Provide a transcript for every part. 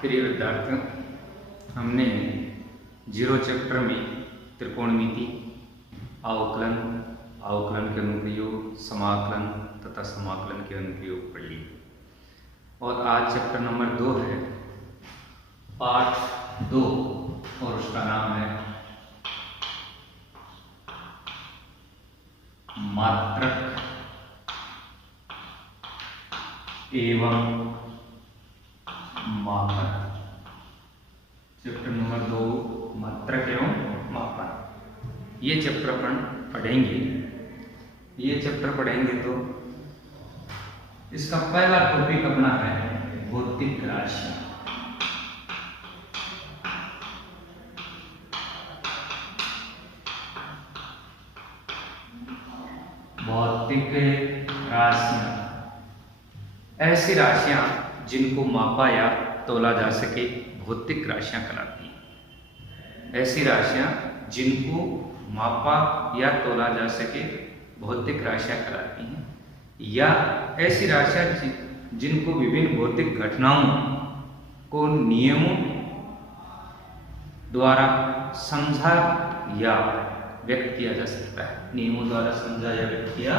प्रिय विद्यार्थियों, हमने जीरो चैप्टर में त्रिकोणमिति, अवकलन, अवकलन के अनुप्रयोग, समाकलन तथा समाकलन के अनुप्रयोग पढ़ लिए और आज चैप्टर नंबर 2 है, पाठ 2 और उसका नाम है मात्रक एवं मापन। चैप्टर नंबर 2 मात्रक एवं मापन। ये चैप्टर अपन पढ़ेंगे। ये चैप्टर पढ़ेंगे तो इसका पहला टॉपिक अपना है भौतिक राशियां। भौतिक राशियां ऐसी राशियां जिनको मापा या तोला जा सके भौतिक राशियां कहलाती हैं। ऐसी राशियां जिनको मापा या तोला जा सके भौतिक राशियां कहलाती हैं, या ऐसी राशियां जिनको विभिन्न भौतिक घटनाओं को नियमों द्वारा समझा या व्यक्त किया जा सकता है। नियमों द्वारा समझा या व्यक्त किया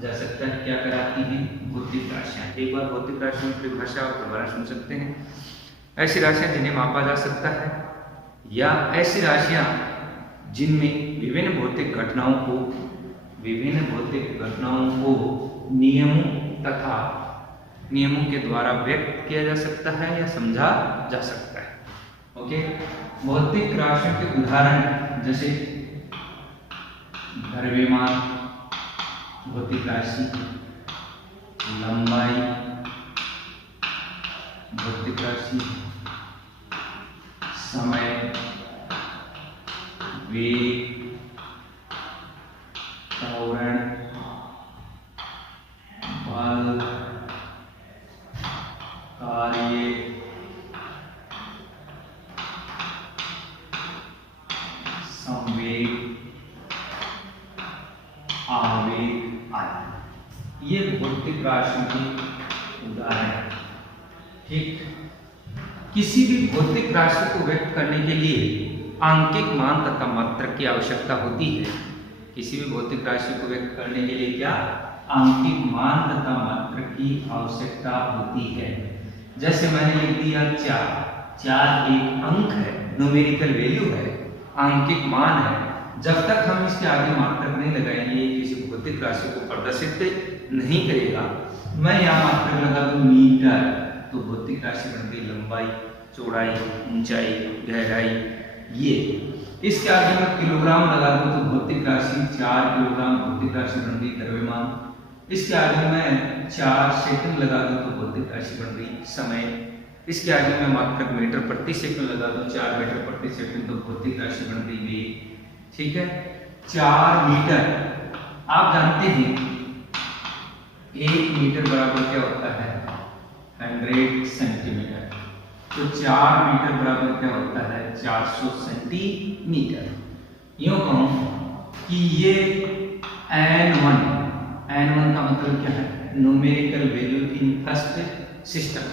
जा सकता है, क्या कराती हैं? भौतिक राशियां। एक बार भौतिक राशियों की परिभाषा और दोबारा सुन सकते हैं। ऐसी राशियां जिन्हें मापा जा सकता है, या ऐसी राशियां जिनमें विभिन्न भौतिक घटनाओं को नियमों के द्वारा व्यक्त किया जा सकता है या समझा जा सकता है। ओके, भौतिक राशियों के उदाहरण जैसे द्रव्यमान भौतिक राशि, लंबाई भौतिक राशि, समय, वेग, त्वरण, बल, कार्य, संवेग, आवेग आदि। ये भौतिक राशियों के उदाहरण हैं। ठीक, किसी भी भौतिक राशि को व्यक्त करने के लिए आंकिक मान तथा मात्रक की आवश्यकता होती है। किसी भी भौतिक राशि को व्यक्त करने के लिए क्या आंकिक मान तथा मात्रक की आवश्यकता होती है। जैसे मैंने लिख दिया 4 एक अंक है, न्यूमेरिकल वैल्यू है, आंकिक मान है। जब तक हम इसके आगे मात्रक नहीं लगाएंगे किसी भौतिक राशि को प्रदर्शित नहीं करेगा। मैं यहाँ मात्रक लगा दूं मीटर, तो भौतिक राशि बन गई लंबाई, चौड़ाई, ऊंचाई, गहराई। ये इसके आगे मैं किलोग्राम लगा दूं तो भौतिक राशि 4 किलोग्राम भौतिक राशि बन गई द्रव्यमान। इसके आगे मैं 4 सेकंड लगा दूं तो भौतिक राशि बन गई समय। इसके आगे मैं मात्रक मीटर प्रति सेकंड लगा दूं 4 मीटर प्रति सेकंड तो भौतिक राशि बन गई वेग। ठीक है, 4 मीटर आप जानते हैं 1 मीटर बराबर क्या होता है? 100 सेंटीमीटर। तो 4 मीटर बराबर क्या होता है? 400 सेंटीमीटर। यूं कहूं कि ये n1 का मतलब क्या है? Numerical value in first system,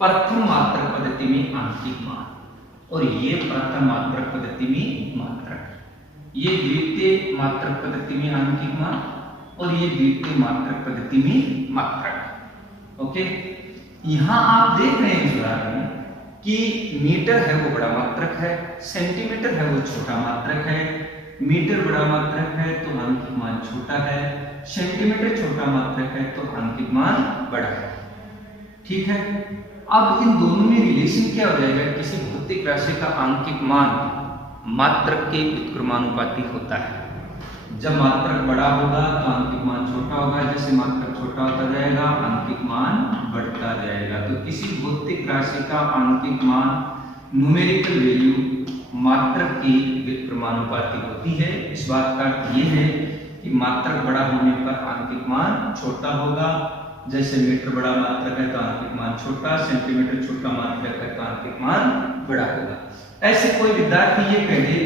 प्रथम मात्रक पद्धति में आंकिक मान, और ये प्रथम मात्रक पद्धति में मात्रक, ये द्वितीय मात्रक पद्धति में आंकिक मान और ये द्वितीय मात्रक पद्धति में मात्रक। ओके, यहां आप देख रहे हैं उदाहरण कि मीटर है वो बड़ा मात्रक है, सेंटीमीटर है वो छोटा मात्रक है, मीटर बड़ा मात्रक है तो आंकिक मान छोटा है, सेंटीमीटर छोटा मात्रक है तो आंकिक मान बड़ा है। ठीक है, अब इन दोनों में रिलेशन क्या हो जाएगा? किसी भौतिक राशि का आंकिक मान मात्रक के व्युत्क्रमानुपाती होता है। जब मात्रक बड़ा होगा तो आंकिक मान छोटा होगा, जैसे मात्रक छोटा होता जाएगा आंकिक मान बढ़ता जाएगा। तो किसी भौतिक राशि का आंकिक मान न्यूमेरिकल वैल्यू मात्रक के व्युत्क्रमानुपाती होती है। इस बात का अर्थ यह है कि मात्रक बड़ा होने पर आंकिक मान छोटा होगा। जैसे मीटर बड़ा मात्रक है तो आंकिक मान छोटा, सेंटीमीटर छोटा मात्रक है तो आंकिक मान बड़ा होगा। ऐसे कोई विद्यार्थी ये कह दे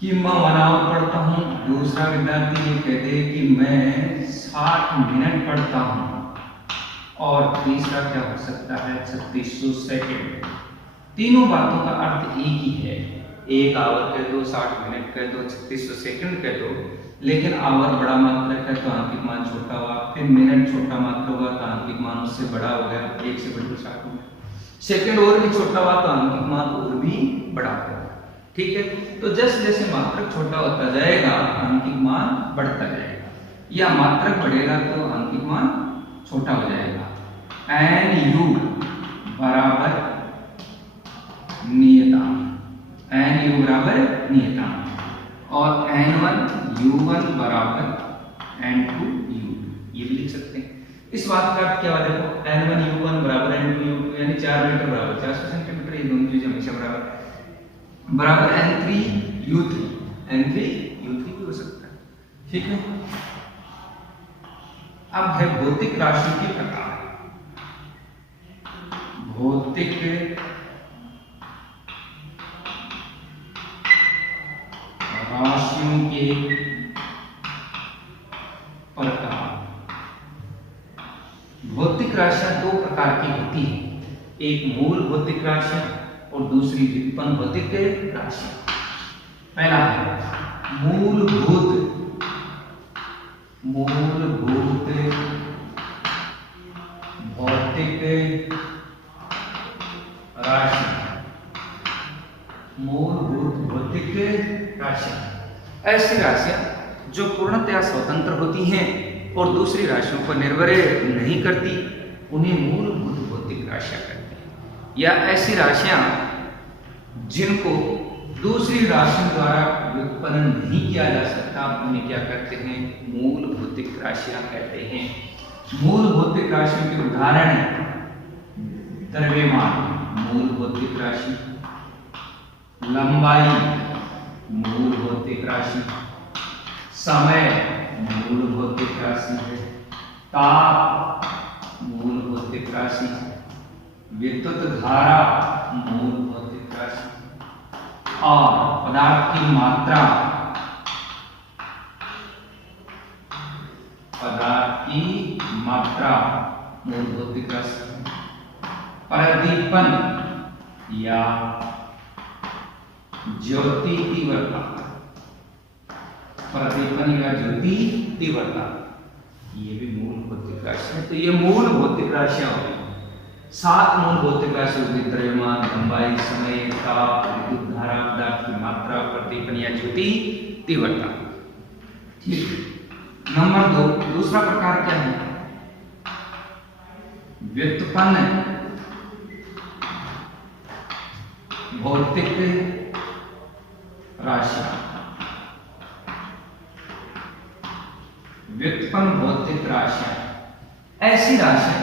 कि मैं 1 आवर पढ़ता हूँ, दूसरा विद्यार्थी ये कह दे कि मैं 60 मिनट पढ़ता हूँ, और तीसरा क्या हो सकता है 3600 सेकंड। तीनों बातों का अर्थ एक ही है, 1 आवर कह दो, 60 मिनट कह दो, 3600 सेकंड कह दो, लेकिन आवर बड़ा मात्रक है तो आंकिक मान छोटा हुआ, फिर मिनट छोटा मात्रक हुआ तो आंकिक मान उससे बड़ा हो गया, 1 से बढ़कर 60 हो गया, सेकंड और भी छोटा हुआ तो आंकिक मान और भी बड़ा होगा। ठीक है, तो जैसे जैसे मात्रक छोटा होता जाएगा आंकिक मान बढ़ता जाएगा, या मात्रक बढ़ेगा तो आंकिक मान छोटा हो जाएगा। एन यू बराबर नियतांक, एन यू बराबर नियतांक, और n1 u1 बराबर n2 u2, ये भी लिख सकते हैं। इस बात का अर्थ क्या हुआ देखो, n1 u1 बराबर n2 u2 यानी 4 मीटर बराबर 400 सेंटीमीटर, ये दोनों चीजें हमेशा बराबर n3 u3, n3 u3 भी हो सकता है। ठीक है, अब है भौतिक राशियों के प्रकार। भौतिक राशियों के प्रकार। भौतिक राशियां दो प्रकार की होती हैं, एक मूल भौतिक राशि और दूसरी व्युत्पन्न भौतिक राशि। पहला है मूलभूत भौतिक राशि। मूलभूत भौतिक राशि ऐसी राशियां जो पूर्णतया स्वतंत्र होती हैं और दूसरी राशियों पर निर्भर नहीं करती, उन्हें मूलभूत भौतिक राशियां कहते हैं। या ऐसी राशियां जिनको दूसरी राशियों द्वारा व्युत्पन्न नहीं किया जा सकता, उन्हें क्या कहते हैं, मूल भौतिक राशियां कहते हैं। मूल भौतिक राशियों के उदाहरण द्रव्यमान मूल भौतिक राशि, लंबाई मूल भौतिक राशि, समय मूल भौतिक राशि है, ताप मूल भौतिक राशि, विद्युत धारा मूल भौतिक राशि, और पदार्थ की मात्रा मूल भौतिक राशि। प्रदीपन या ज्योति तीव्रता, प्रदीपन या ज्योति तीव्रता, ये भी मूल भौतिक राशि है। तो ये मूल भौतिक राशियां होगी। 7 मूल भौतिक राशि होगी, द्रव्यमान, लंबाई, समय, ताप, विद्युत धारा, पदार्थ की मात्रा, प्रदीपन या ज्योति तीव्रता। ठीक। नंबर 2, दूसरा प्रकार क्या है, व्युत्पन्न भौतिक राशि। व्युत्पन्न भौतिक राशियां ऐसी राशियां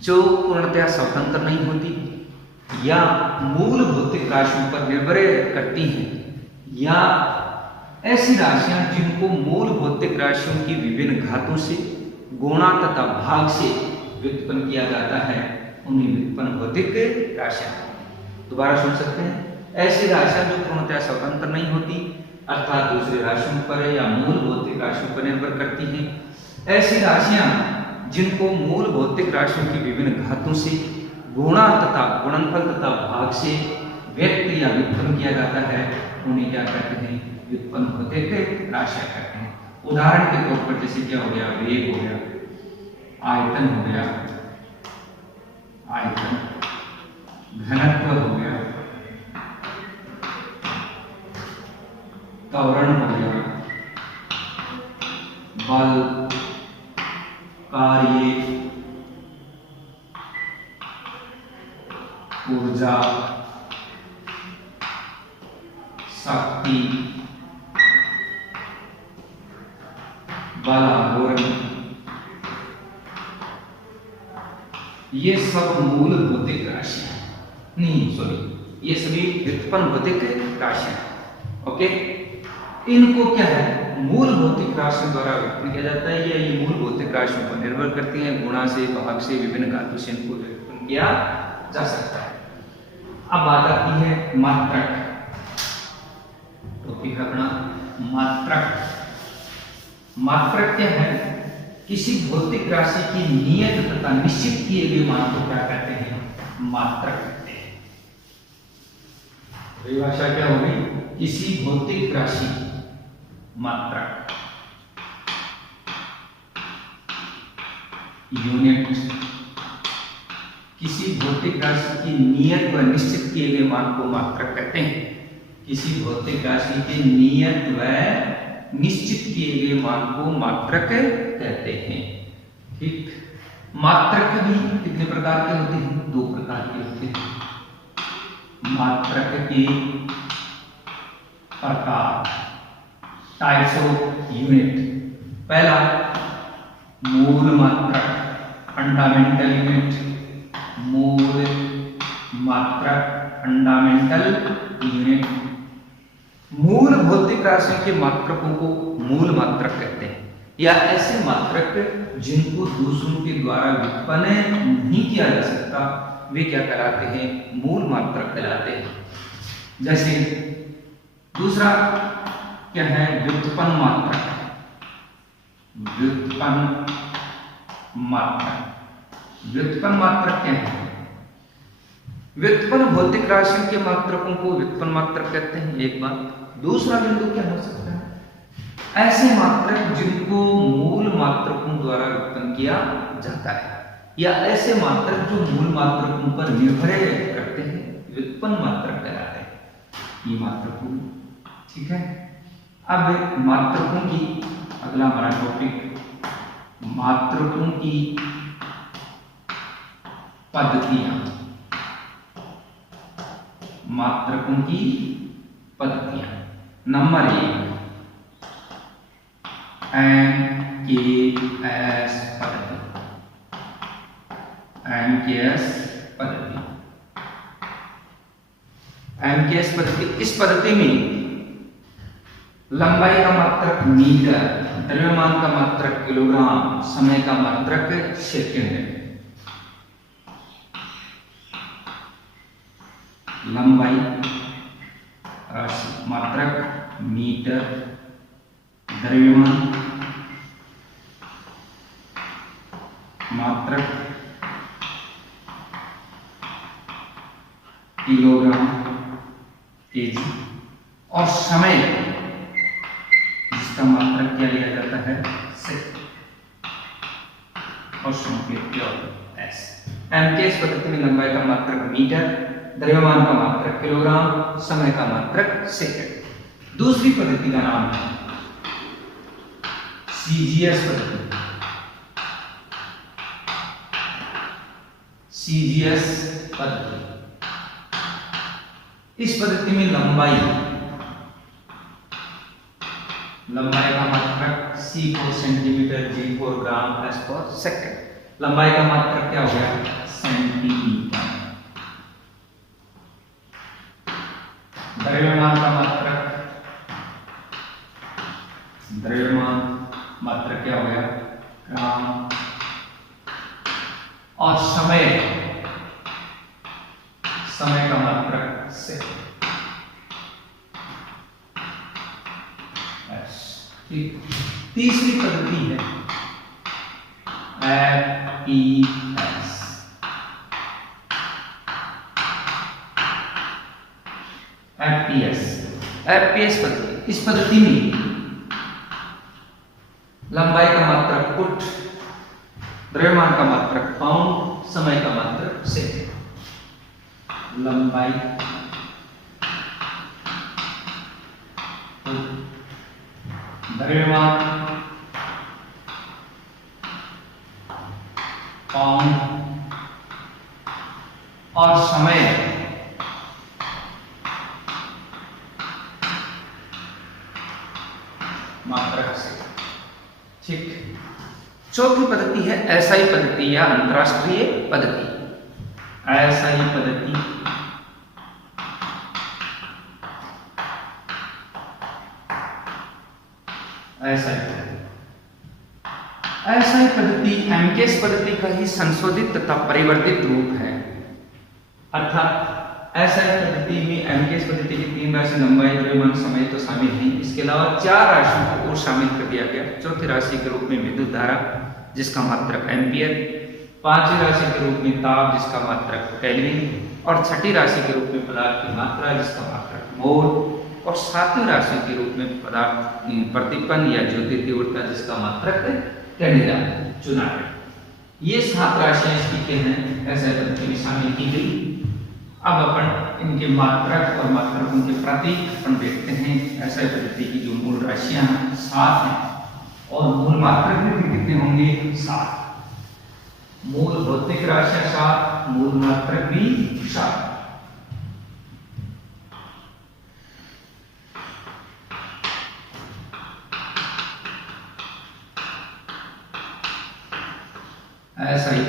जो पूर्णतया स्वतंत्र नहीं होती या मूल भौतिक राशियों पर निर्भर करती हैं, या ऐसी राशियां जिनको मूल भौतिक राशियों की विभिन्न घातों से, गुणा तथा भाग से व्युत्पन्न किया जाता है, उन्हें व्युत्पन्न भौतिक राशियां। दोबारा सुन सकते हैं, ऐसी राशियां जो पूर्णतया स्वतंत्र नहीं होती अर्थात दूसरी राशियों पर या मूल भौतिक राशियों पर निर्भर करती हैं, ऐसी राशियां जिनको मूल भौतिक राशियों की विभिन्न घातों से, गुणा तथा गुणनफल तथा भाग से व्यक्त या व्युत्पन्न किया जाता है, उन्हें क्या कहते हैं, व्युत्पन्न भौतिक राशियां कहते हैं। उदाहरण के तौर पर जैसे क्या हो गया, वेग हो गया, आयतन हो गया, आयतन, घनत्व हो गया, त्वरण हो गया, बल, कार्य, ऊर्जा, शक्ति, बल आघूर्ण, ये सब मूल भौतिक राशियां नहीं, सॉरी, ये सभी व्युत्पन्न भौतिक राशियां। ओके, इनको क्या है, मूल भौतिक राशियों द्वारा व्युत्पन्न किया जाता है, या ये मूल भौतिक राशियों पर निर्भर करती हैं, गुणा से, भाग से, विभिन्न घातों से इनको व्युत्पन्न किया जा सकता है। अब बात आती है मात्रक। टॉपिक अपना मात्रक। मात्रक क्या है किसी भौतिक राशि की नियत तथा निश्चित किए गए मान को क्या कहते हैं? मात्रक कहते हैं। परिभाषा क्या होगी? किसी भौतिक राशि मात्रक, यूनिट, किसी भौतिक राशि की नियत व निश्चित किए गए मान को मात्रक कहते हैं। किसी भौतिक राशि के नियत व निश्चित किए गए मान को मात्रक कहते हैं। ठीक, मात्रक भी कितने प्रकार के होते हैं? 2 प्रकार के होते हैं। मात्रक के प्रकार, टाइप्स ऑफ यूनिट। पहला मूल मात्रक, फंडामेंटल यूनिट। मूल मात्रक, फंडामेंटल यूनिट। मूल भौतिक राशि के मात्रकों को मूल मात्रक कहते हैं, या ऐसे मात्रक जिनको दूसरों के द्वारा व्युत्पन्न नहीं किया जा सकता, वे क्या कहलाते हैं? मूल मात्रक कहलाते हैं। जैसे दूसरा क्या है? व्युत्पन्न मात्रक। व्युत्पन्न मात्रक, व्युत्पन्न मात्रक क्या है? व्युत्पन्न भौतिक राशियों के मात्रकों को व्युत्पन्न मात्रक कहते हैं, एक बात। दूसरा बिंदु क्या हो सकता है? ऐसे मात्रक जिनको मूल मात्रकों द्वारा व्युत्पन्न किया जाता है, या ऐसे मात्रक जो मूल मात्रकों पर निर्भर करते हैं, व्युत्पन्न मात्रक कहलाते हैं। ये मात्रकों, ठीक है। अब मात्रकों की, अगला हमारा टॉपिक मात्रकों की पद्धतियां। मात्रकों की पद्धतियां। नंबर 1 MKS पद्धति। MKS पद्धति। MKS पद्धति, इस पद्धति में लंबाई का मात्रक मीटर, द्रव्यमान का मात्रक किलोग्राम, समय का मात्रक सेकंड है। लंबाई मात्रक मीटर, द्रव्यमान मात्रक किलोग्राम केजी, और समय जिसका मात्रक क्या लिया जाता है? सेकंड, और एस। एमकेएस पद्धति में लंबाई का मात्रक मीटर, द्रव्यमान का मात्रक किलोग्राम, समय का मात्रक सेकंड। दूसरी पद्धति का नाम है सीजीएस पद्धति। सीजीएस पद्धति, इस पद्धति में लंबाई का मात्रक C for centimetre, G for gram, S for second. लंबाई का मात्रक क्या हो गया? सेंटीमीटर। द्रव्यमान का मात्रक क्या हो गया? ग्राम। और समय का मात्रक सेकंड। ठीक। तीसरी पद्धति है एफईएस। एफईएस पद्धति, इस पद्धति में लंबाई का मात्रक फुट, द्रव्यमान का मात्रक पाउंड, समय का मात्रक सेकंड। लंबाई द्रव्यमान पाउंड और समय मात्रक से। ठीक। चौथी पद्धति है एसआई पद्धति या अंतरराष्ट्रीय पद्धति। एसआई पद्धति एसआई पद्धति एमकेएस पद्धति का ही संशोधित तथा परिवर्तित रूप है। अर्थात एसआई पद्धति में एमकेएस पद्धति की 3 राशि लंबाई, द्रव्यमान, समय तो शामिल है, इसके अलावा 4 राशियों को और शामिल कर दिया गया। चौथी राशि के रूप में विद्युत धारा, जिसका मात्रक एम्पियर, पांचवी राशि के रूप में ताप जिसका मात्रक केल्विन, और छठी राशि के रूप में पदार्थ की मात्रा जिसका मात्रक मोल, और सातवीं राशि के रूप में पदार्थ प्रतिपन्न या ज्योति तीव्रता जिसका मात्रक कैंडेला चुना है। ये 7 राशियां इसकी के हैं ऐसे पद्धति में शामिल की गई। अब अपन इनके मात्रक और मात्रकों के प्रतीक अपन देखते हैं। ऐसे पद्धति की जो मूल राशियां 7 हैं और मूल मात्रक भी कितने होंगे 7। मूल भौतिक राशियां 7, मूल मात्रक भी 7। ऐसा ही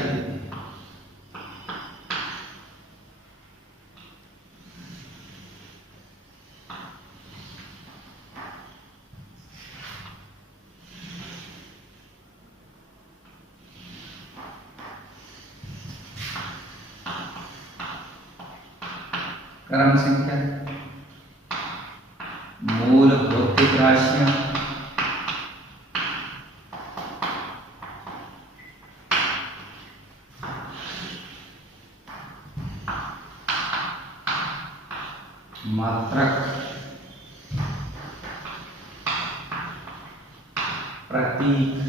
क्रम संख्या मूल भौतिक राशियां मात्रक प्रतीक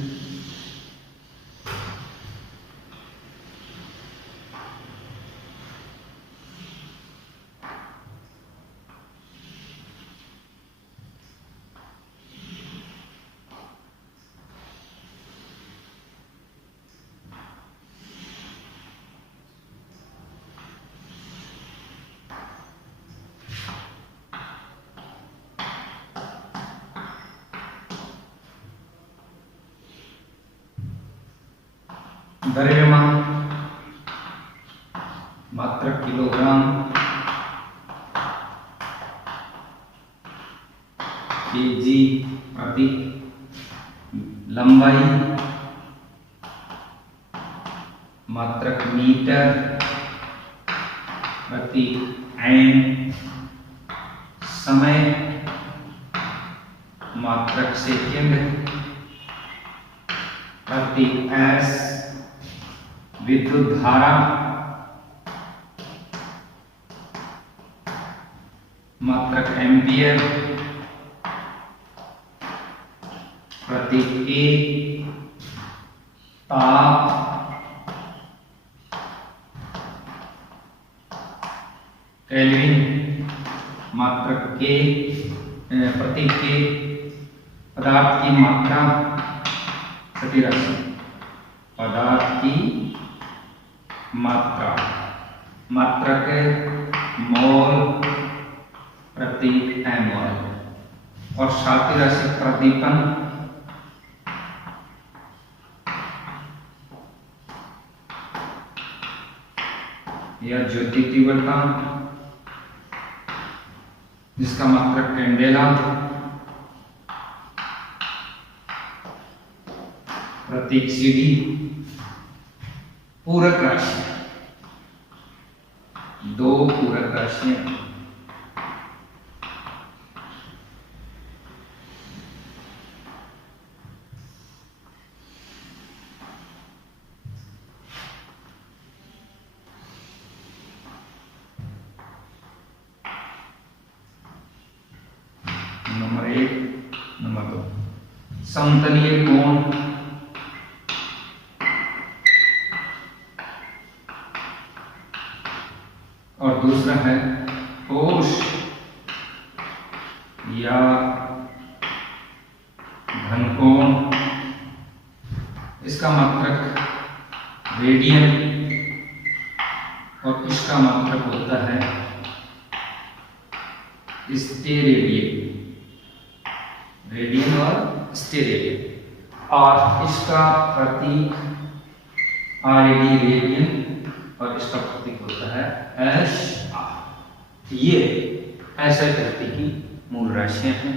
द्रव्यमान मात्रक किलोग्राम, केजी प्रति, लंबाई मात्रक मीटर प्रति एम, समय मात्रक सेकंड प्रति एस, विद्युत धारा मात्रक एम्पियर प्रति ए, ताप केल्विन मात्रक के प्रति के, पदार्थ की मात्रा छठी राशि पदार्थ की मात्रा मात्रक मोल प्रति एमोल, और सातवीं राशि प्रदीपन या ज्योति तीव्रता जिसका मात्रक कैंडेला, प्रतीक सीडी, पूरक राशि 2 पूरक राशियां नंबर 1, नंबर 2 समतलीय कोण और दूसरा है कोश या घनकोण, इसका मात्रक रेडियन और इसका मात्रक होता है स्टेरेडियन, रेडियन और स्टेरेडियन, और इसका प्रतीक आरएडी रेडियन और इसका प्रतीक होता है एस आर। ये ऐसा करती की मूल राशियां हैं।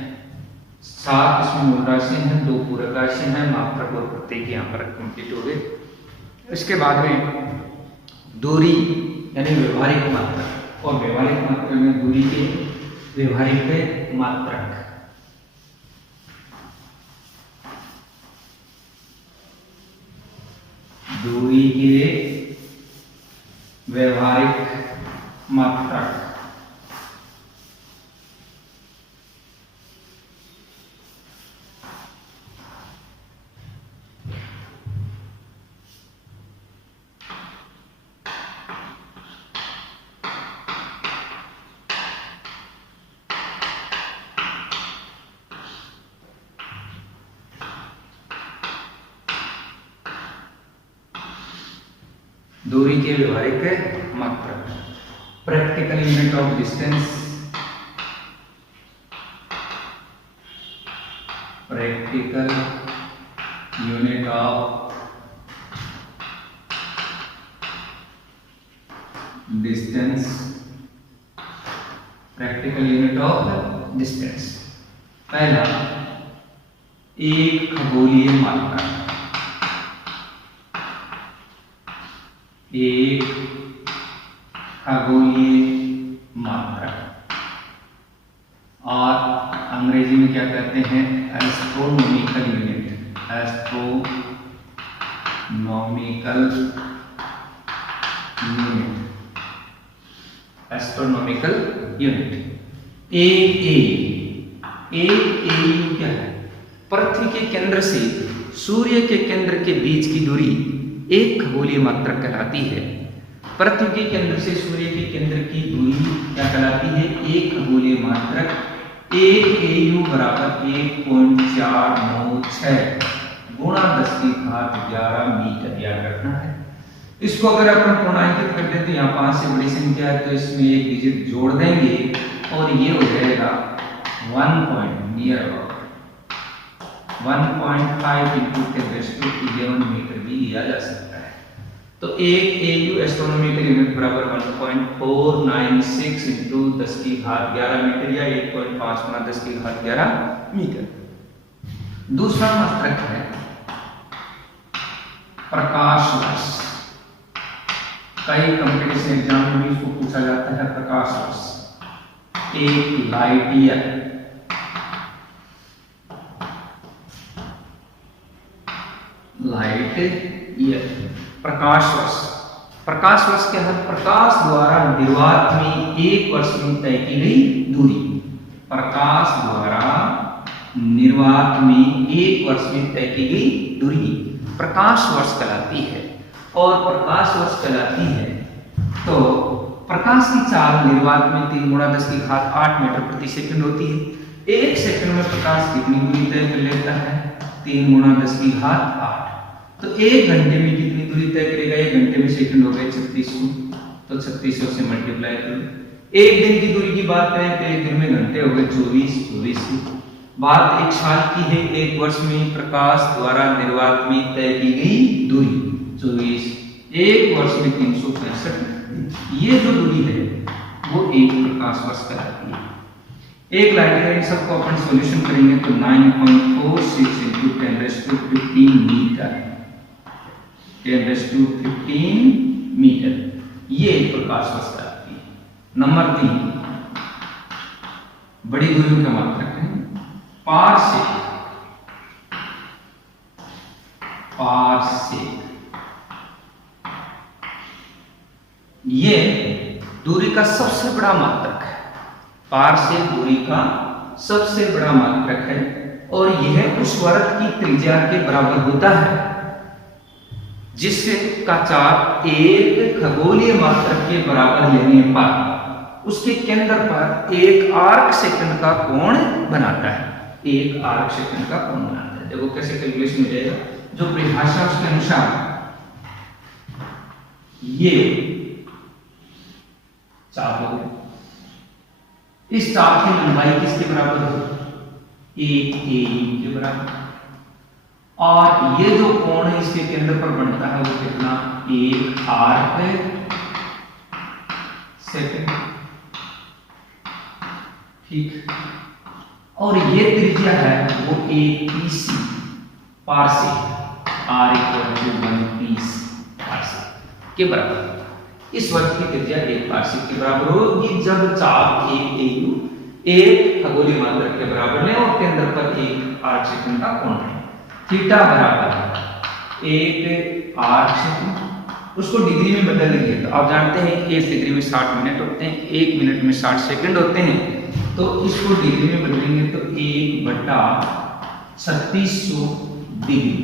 7 इसमें मूल राशियां हैं, 2 पूरक राशियां हैं, मात्रक और प्रतीक यहाँ पर कंप्लीट हो गए। इसके बाद में दूरी यानी व्यवहारिक मात्रक, और व्यवहारिक मात्रक में दूरी के व्यवहारिक मात्रक के व्यवहारिक मात्रक। दूरी के व्यवहारिक मात्रक। Practical unit of distance, practical unit of distance, practical unit of distance. पहला, एक खगोलीय मात्रक, एक खगोलीय मात्रक, और अंग्रेजी में क्या कहते हैं, astronomical unit, astronomical unit, astronomical unit. एक एयू क्या है, पृथ्वी के केंद्र से सूर्य के केंद्र के बीच की दूरी एक खगोलीय मात्रक कहलाती है। पृथ्वी के केंद्र से सूर्य के केंद्र की दूरी क्या कहलाती है, एक खगोलीय मात्रक। एक एयू बराबर 1.496 गुणा 10⁻11 मीटर याद रखना है। इसको अगर अपन पूर्णांकित कर देते, यहाँ 5 से बड़ी संख्या है तो इसमें एक डिजिट जोड़ देंगे और ये हो जाएगा 1.5 इंटू 10⁻11 मीटर भी लिया जा सकता है। तो एक एयू एस्ट्रोनॉमिकल यूनिट बराबर 1.496 इंटू 10⁻11 मीटर या 1.5 गुना 10⁻11 मीटर। दूसरा मात्रक है प्रकाश वर्ष। कई कंपटीशन एग्जाम में भी इसको पूछा जाता है प्रकाश वर्ष। एक लाइट ईयर, लाइट ईयर, प्रकाश वर्ष। प्रकाश वर्ष क्या है, प्रकाश द्वारा निर्वात में एक वर्ष में तय की गई दूरी। प्रकाश द्वारा निर्वात में एक वर्ष में तय की गई दूरी प्रकाश वर्ष कहलाती है। और प्रकाश वर्ष कहलाती है तो प्रकाश की चाल निर्वात में 3 गुणा 10⁸ मीटर प्रति सेकंड होती है। एक सेकंड में प्रकाश कितनी दूरी तय कर लेता है, 3 गुणा 10⁸। तो एक घंटे में कितनी दूरी तय करेगा, एक घंटे में सेकंड हो गए 3600, तो 3600 से मल्टीप्लाई करो। एक दिन की दूरी की बात करें तो एक दिन में घंटे हो गए 24। बात एक साल की है, एक वर्ष में प्रकाश द्वारा निर्वात में तय की गई दूरी 24, एक वर्ष में 365। ये जो दूरी है वो एक प्रकाश वर्ष कहलाती है। एक लाइट ईयर, सबको अपन सॉल्यूशन करेंगे तो 9.46 इंटू 10⁻15 मीटर, 10⁻15 मीटर, ये एक प्रकाश वर्ष कहलाती है। नंबर 3, बड़ी दूरियों का मात्रक है पारसेक। ये दूरी का सबसे बड़ा मात्रक है। पारसेक दूरी का सबसे बड़ा मात्रक है और यह उस वर्ग की त्रिज्या के बराबर होता है जिससे का चाप एक खगोलीय मात्रक के बराबर लेने पर उसके केंद्र पर एक आर्क सेकंड का कोण बनाता है। एक आर्क सेकंड का कोण बनाता है। देखो कैसे कैलकुलेशन हो जाएगा, जो परिभाषा उसके अनुसार ये चाप हो गया। इस चाप की लंबाई किसके बराबर होगी, एक एयू के बराबर। और ये जो कोण है इसके केंद्र पर बनता है वो कितना, एक आर्क सेकंड। ठीक, और ये त्रिज्या है वो एक PC parsec, r = 1 piece parsec के बराबर। इस वर्ग की त्रिज्या एक पारसेक के बराबर होगी जब चाप एक एयू एक खगोलीय मात्रक के बराबर ले और केंद्र पर एक आर्क सेकंड का कोण है। थीटा बराबर एक आर्क सेकंड उसको डिग्री में बदल देंगे तो आप जानते हैं 1 डिग्री में 60 मिनट होते हैं, 1 मिनट में 60 सेकंड होते हैं। तो इसको डिग्री में बदलेंगे तो 1/3600 डिग्री,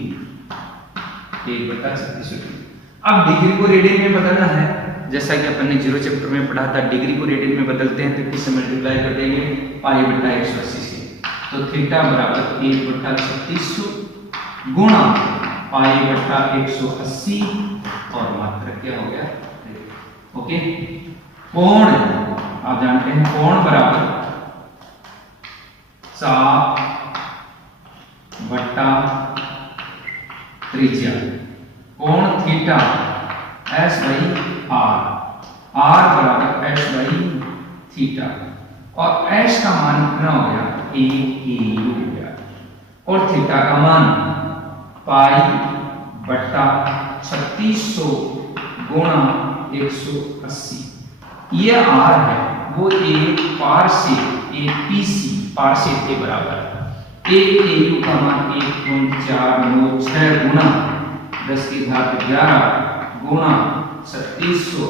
1/3600 डिग्री। अब डिग्री को रेडियन में बदलना है, जैसा कि अपन ने 0 चैप्टर में पढ़ा था। डिग्री को रेडियन में बदलते हैं तो किससे मल्टीप्लाई कर देंगे, π/180 से। तो थीटा बराबर 1/3600 गुणा π/180 और मात्रक क्या हो गया, ओके। कोण आप जानते हैं, कोण बराबर 4/त्रिज्या, कोण थीटा S/r, r बराबर S/थीटा, और S का मान कितना हो गया, 1 AU हो गया, और थीटा का मान π/3600 गुणा 180। ये r है वो एक पारसे, एक PC पारसे के बराबर है। 1 AU का मान 1.496 गुणा 10⁻11 गुणा 3600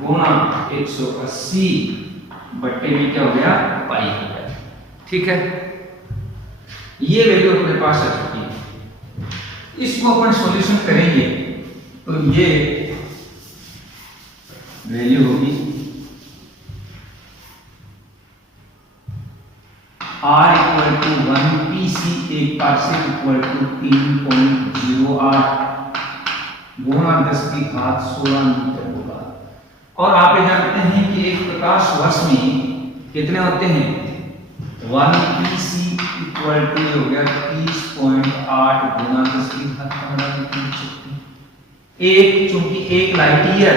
गुणा 180 बट्टे में क्या हो गया, पाई हो गया। ठीक है, ये वैल्यू अपने पास आ चुकी है। इसको अपन सॉल्यूशन करेंगे तो ये वैल्यू होगी R = 1 PC एक पारसे = 3.08 गुणा 10⁻16 मीटर होगा। और आप ये जानते हैं कि एक प्रकाश वर्ष में कितने होते हैं, 1 PC = हो गया 30.8 गुणा 10⁻15 मीटर। एक चूंकि एक लाइट ईयर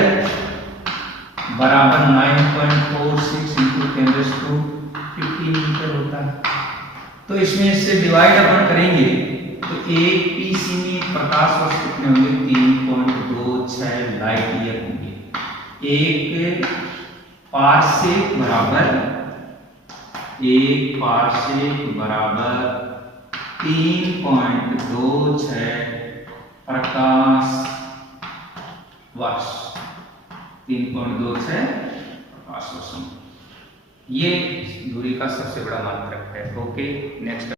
बराबर 9.46 × 10⁻15 मीटर होता है। तो इसमें से डिवाइड अपन करेंगे तो एक पीसी में प्रकाश वर्ष कितने होंगे, 3.26 लाइट ईयर होंगे। एक पारसेक बराबर 3.26 प्रकाश वर्ष, 3.26 प्रकाश वर्ष। ये दूरी का सबसे बड़ा मात्रक है। Okay, next